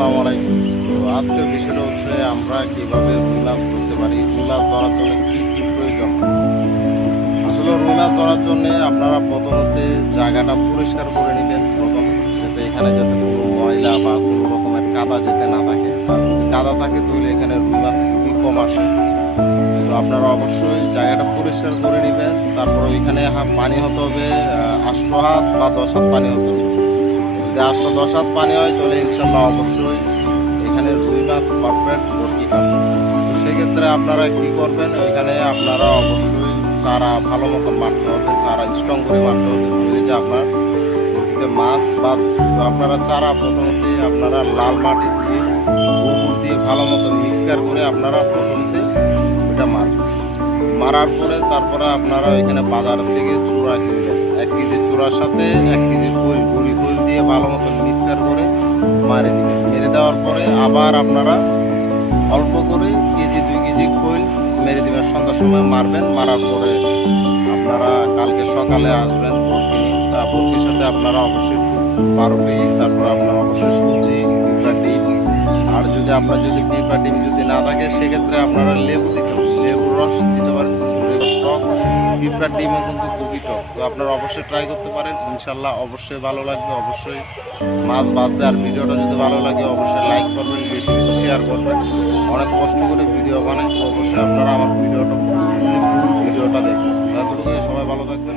আসসালামু আলাইকুম। তো আজকের বিষয়টা হচ্ছে আমরা কীভাবে রুই মাছ ধরতে পারি, রুই মাছ ধরার জন্য কী কী প্রয়োজন। আসলে রুই মাছ ধরার জন্য আপনারা প্রথমত জায়গাটা পরিষ্কার করে নেবেন, প্রথম যাতে এখানে যাতে কোনো ময়লা বা কোনো রকমের কাদা যাতে না থাকে। আর যদি কাদা থাকে তাহলে এখানে রুই মাছ খুবই কম আসে। তো আপনারা অবশ্যই জায়গাটা পরিষ্কার করে নেবেন। তারপর ওইখানে পানি হতে হবে 8 হাত বা 10 হাত পানি হতে হবে। যদি 8-10 হাত পানি হয় তাহলে ইনশাল্লাহ অবশ্যই এখানে রুই মাছ পারফেক্ট ভর্তি পাবেন। তো সেক্ষেত্রে আপনারা কী করবেন, ওইখানে আপনারা অবশ্যই চারা ভালো মতো মারতে হবে, চারা স্ট্রং করে মারতে হবে, তাহলে যে আপনার ভর্তিতে মাছ বাঁচবে। তো আপনারা চারা প্রথমতে আপনারা লাল মাটি দিয়ে গোবর দিয়ে ভালো মতো মিক্সচার করে আপনারা প্রথমতে ওইটা মারবেন। মারার পরে তারপরে আপনারা ওইখানে বাজার থেকে চূড়া কিনবেন। 1 কেজি চূড়ার সাথে 1 কেজি গুঁড়ি দিয়ে ভালো মতন মিক্সচার করে মারে দিবেন। মেরে দেওয়ার পরে আবার আপনারা অল্প করে 1-2 কেজি খৈল মেরে দিবেন, সন্ধ্যার সময় মারবেন। মারার পরে আপনারা কালকে সকালে আসবেন বরকি নিয়ে। বরকির সাথে আপনারা অবশ্যই পাউরুটি, তারপর আপনারা অবশ্যই সুজি, পিঁপড়া ডিম। আর যদি আপনার যদি পিঁপড়া ডিম যদি না থাকে সেক্ষেত্রে আপনারা লেবু দিতে পারেন, লেবুর রস দিতে পারেন। টক পিঁপড়ার ডিমও কিন্তু খুবই টক। তো আপনারা অবশ্যই ট্রাই করতে পারেন, ইনশাল্লাহ অবশ্যই ভালো লাগবে, অবশ্যই মাছ বাঁচবে। আর ভিডিওটা যদি ভালো লাগে অবশ্যই লাইক করবেন, বেশি বেশি শেয়ার করবেন। অনেক কষ্ট করে ভিডিও বানাই, তো অবশ্যই আপনারা আমার ভিডিওটা ফুল ভিডিওটা দেখবেন। এতটুকুই, সবাই ভালো থাকবেন।